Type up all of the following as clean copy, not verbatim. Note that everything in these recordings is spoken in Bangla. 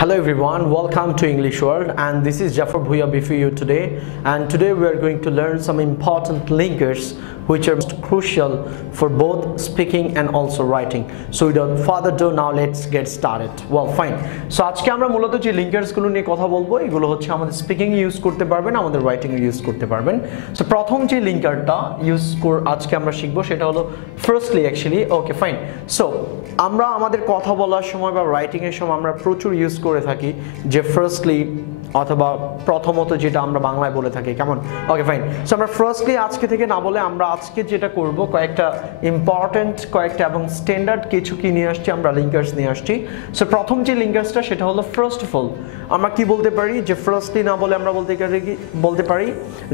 Hello everyone, welcome to English World, and this is Jafar Bhuya before you today, and today we are going to learn some important linkers which are most crucial for both speaking and also writing. So without further ado, now let's get started. Well, fine. So আজকে আমরা মূলত যে লিঙ্কার্স গুলো নিয়ে কথা বলবো এগুলো হচ্ছে আমাদের স্পিকিং ইউজ করতে পারবেন, আমাদের রাইটিং এ ইউজ করতে পারবেন। সো প্রথম যে লিঙ্কারটা ইউজ করে আজকে আমরা শিখবো সেটা হলো ফার্স্টলি অ্যাকচুয়ালি ওকে ফাইন। সো আমরা আমাদের কথা বলার সময় বা রাইটিং এর সময় আমরা প্রচুর ইউজ করে থাকি যে ফার্স্টলি অথবা প্রথমত যেটা আমরা বাংলায় বলে থাকি কেমন ওকে ফাইন। সো আমরা ফার্স্টলি আজকে থেকে না বলে আমরা আজকে যেটা করব কয়েকটা ইম্পর্টেন্ট কয়েকটা এবং স্ট্যান্ডার্ড কিছু কি নিয়ে আসছি, আমরা লিঙ্কার্স নিয়ে আসছি। সো প্রথম যে লিঙ্কার্সটা সেটা হলো ফার্স্ট অফ অল। আমরা কি বলতে পারি যে ফার্স্টলি না বলে আমরা বলতে পারি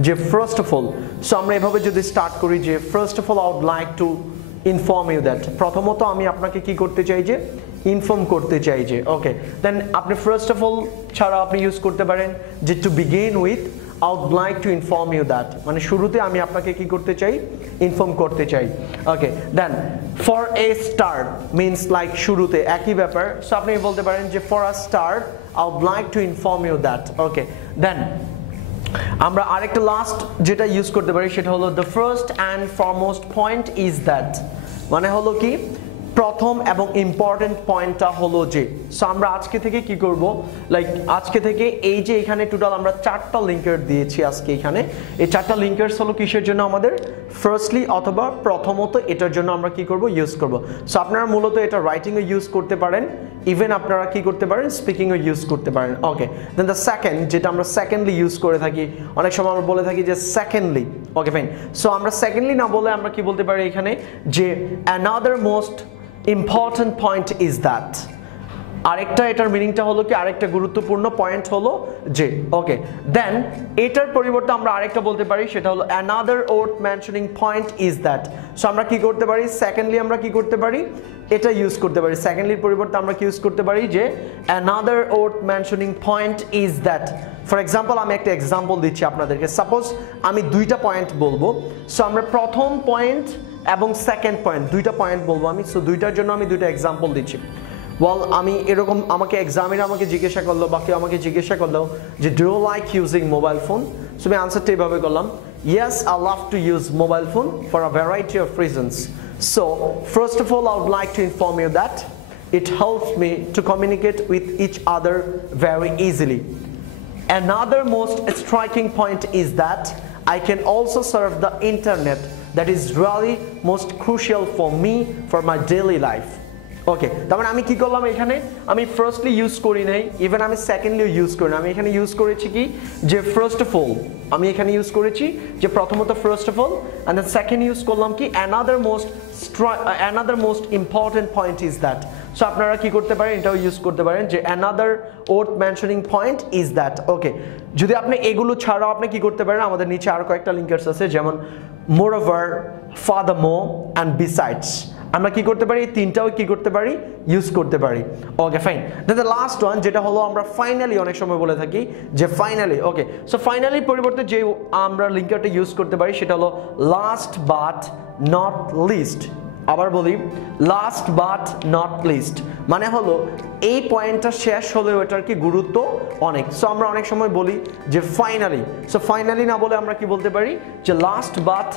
যে ফার্স্ট অফ অল। সো আমরা এভাবে যদি স্টার্ট করি যে first of all I would like to inform you that, প্রথমত আমি আপনাকে কি করতে চাই যে ইনফর্ম করতে চাই যে ওকে। দেন আপনি ফার্স্ট অফ অল ছাড়া আপনি ইউজ করতে পারেন যে to begin with I would like to inform you that, মানে শুরুতে আমি আপনাকে কি করতে চাই ইনফর্ম করতে চাই okay. Then for a start means like শুরুতে একই ব্যাপার। সো আপনি বলতে পারেন যে for a start I would like to inform you that okay. Then আমরা আরেকটা লাস্ট যেটা ইউজ করতে পারি সেটা হলো the first and foremost point is that, মানে হলো কি প্রথম এবং ইম্পর্টেন্ট পয়েন্টটা হলো যে। সো আমরা আজকে থেকে কি করব লাইক আজকে থেকে এই যে এখানে টোটাল আমরা চারটা লিঙ্কার দিয়েছি আজকে এখানে, এই চারটা লিঙ্কার্স হলো কিসের জন্য আমাদের ফার্স্টলি অথবা প্রথমত এটার জন্য আমরা কি করব ইউজ করব। সো আপনারা মূলত এটা রাইটিং এ ইউজ করতে পারেন, ইভেন আপনারা কি করতে পারেন স্পিকিং এ ইউজ করতে পারেন ওকে। দেন দ্য সেকেন্ড যেটা আমরা সেকেন্ডলি ইউজ করে থাকি, অনেক সময় আমরা বলে থাকি যে সেকেন্ডলি ওকে ফাইন। সো আমরা সেকেন্ডলি না বলে আমরা কি বলতে পারি এখানে যে another most important point is that. আরেকটা এটার মিনিংটা হলো কি আরেকটা গুরুত্বপূর্ণ পয়েন্ট হলো যে ওকে। দেন এটার পরিবর্তে আমরা আরেকটা বলতে পারি সেটা হলো another worth mentioning point is that. So আমরা কি করতে পারি সেকেন্ডলি আমরা কি করতে পারি এটা ইউজ করতে পারি, সেকেন্ডলির পরিবর্তে আমরা কি ইউজ করতে পারি যে another worth mentioning point is that. For example আমি একটা এক্সাম্পল দিচ্ছি আপনাদেরকে, সাপোজ আমি দুইটা পয়েন্ট বলবো। সো আমরা প্রথম পয়েন্ট এবং সেকেন্ড পয়েন্ট দুইটা পয়েন্ট বলবো আমি। সো দুইটার জন্য আমি দুইটা এক্সাম্পল দিচ্ছি। ওয়েল আমি এরকম আমাকে এক্সামিনার আমাকে জিজ্ঞাসা করলো বা কেউ আমাকে জিজ্ঞাসা করলো যে do you like using mobile phone. So আমি আনসারটা এইভাবে করলাম, yes I love to use mobile phone for a variety of reasons. So first of all I would like to inform you that it helps me to communicate with each other very easily. Another most striking point is that I can also serve the internet, that is really most crucial for me for my daily life. ওকে, তার মানে আমি কি করলাম এখানে আমি ফার্স্টলি ইউজ করি নাই, ইভেন আমি সেকেন্ডলিও ইউজ করি না, আমি এখানে ইউজ করেছি কি যে ফার্স্ট অফ অল। আমি এখানে ইউজ করেছি যে প্রথমত first of all, and then second use করলাম কি another most important point is that. So আপনারা কি করতে পারেন এটাও ইউজ করতে পারেন যে another worth mentioning point is that okay. যদি আপনি এগুলো ছাড়াও আপনি কি করতে পারেন, আমাদের নিচে আরো কয়েকটা লিঙ্কার্স আছে যেমন মোরওভার, ফাদারমোর অ্যান্ড বিসাইডস। আমরা কি করতে পারি এই তিনটাও কি করতে পারি ইউজ করতে পারি okay fine. Then the last one যেটা হলো আমরা ফাইনালি অনেক সময় বলে থাকি যে ফাইনালি ওকে। সো ফাইনালির পরিবর্তে যে আমরা লিঙ্কারটা ইউজ করতে পারি সেটা হলো লাস্ট বাট নট লিস্ট। আবার বলি লাস্ট বাট নট লিস্ট, মানে হলো এই পয়েন্টটা শেষ হলেও এটার কি গুরুত্ব অনেক। সো আমরা অনেক সময় বলি যে ফাইনালি, সো ফাইনালি না বলে আমরা কি বলতে পারি যে last but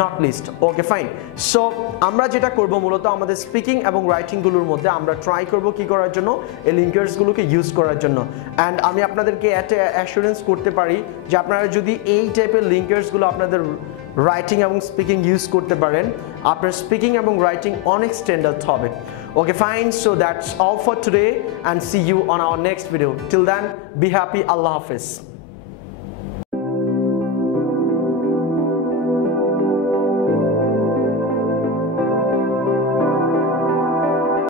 not least okay fine. So আমরা যেটা করব মূলত আমাদের স্পিকিং এবং রাইটিং গুলোর মধ্যে আমরা ট্রাই করব কি করার জন্য এই লিঙ্কার্স গুলোকে ইউজ করার জন্য। অ্যান্ড আমি আপনাদেরকে একটা অ্যাসুরেন্স করতে পারি যে আপনারা যদি এই টাইপের লিঙ্কার্স গুলো আপনাদের রাইটিং এবং স্পিকিং ইউজ করতে পারেন আপনার স্পিকিং এবং রাইটিং অনেক স্ট্যান্ডার্ড হবে ওকে fine. So that's all for today and see you on our next video. Till then, be happy. Allah Hafiz.